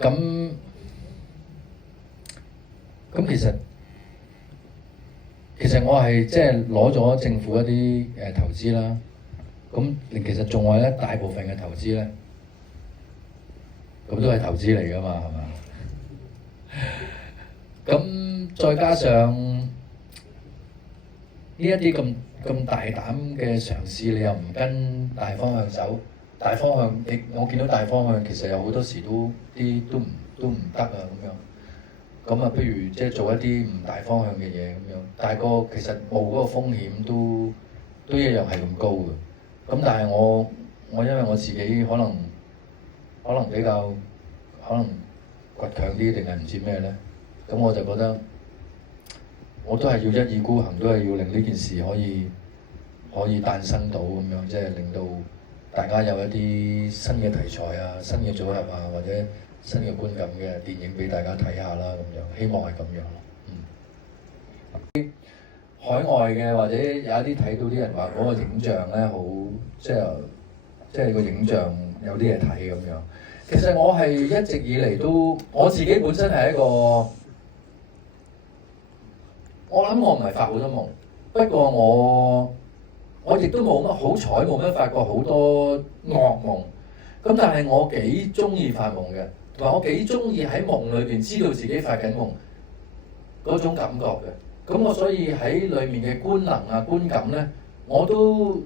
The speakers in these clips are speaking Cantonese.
咁其實我係即係攞咗政府一啲投資啦。咁其實仲有一大部分嘅投資咧，咁都係投資嚟㗎嘛，係嘛？咁再加上呢一啲咁大膽嘅嘗試，你又唔跟大方向走，大方向我見到大方向其實有好多時都唔得啊咁樣。咁啊，不如即係做一啲唔大方向嘅嘢咁樣，但係其實冒嗰個風險都一樣係咁高嘅。咁但係我因為我自己可能比較倔強啲定係唔知咩咧，咁我就覺得我都係要一意孤行，都係要令呢件事可以誕生到咁樣，即係令到大家有一啲新嘅題材啊、新嘅組合啊，或者新嘅觀感嘅電影俾大家睇下啦咁樣，希望係咁樣。海外嘅或者有一啲睇到啲人話嗰個影像咧好，即係個影像有啲嘢睇咁樣。其實我係一直以嚟都我自己本身係一個，我諗我唔係發好多夢，不過我亦都冇乜好彩，冇乜發過好多噩夢。咁但係我幾中意發夢嘅，同埋我幾中意喺夢裏邊知道自己發緊夢嗰種感覺嘅。咁我所以喺裏面嘅觀能啊、觀感咧，我都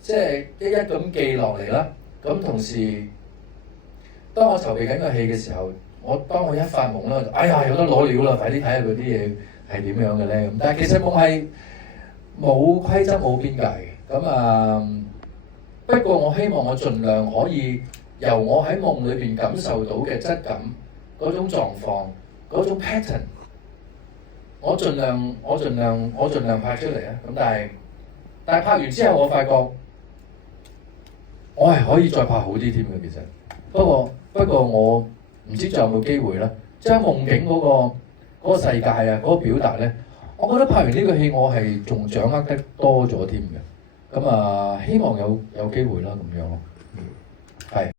即係一一咁記落嚟啦。咁同時，當我籌備緊個戲嘅時候，當我一發夢啦，哎呀有得攞料啦，快啲睇下嗰啲嘢係點樣嘅咧咁。但係其實夢係冇規則冇邊界嘅。咁不過我希望我盡量可以由我喺夢裏邊感受到嘅質感、嗰種狀況、嗰種 pattern， 我盡量拍出嚟啊！咁但係拍完之後，我發覺我係可以再拍好啲添嘅。其實不過我唔知仲有冇機會啦。即係夢境嗰個世界啊，嗰個表達咧，我覺得拍完呢個戲我係仲掌握得多咗添嘅。咁希望有機會啦，咁樣咯。係。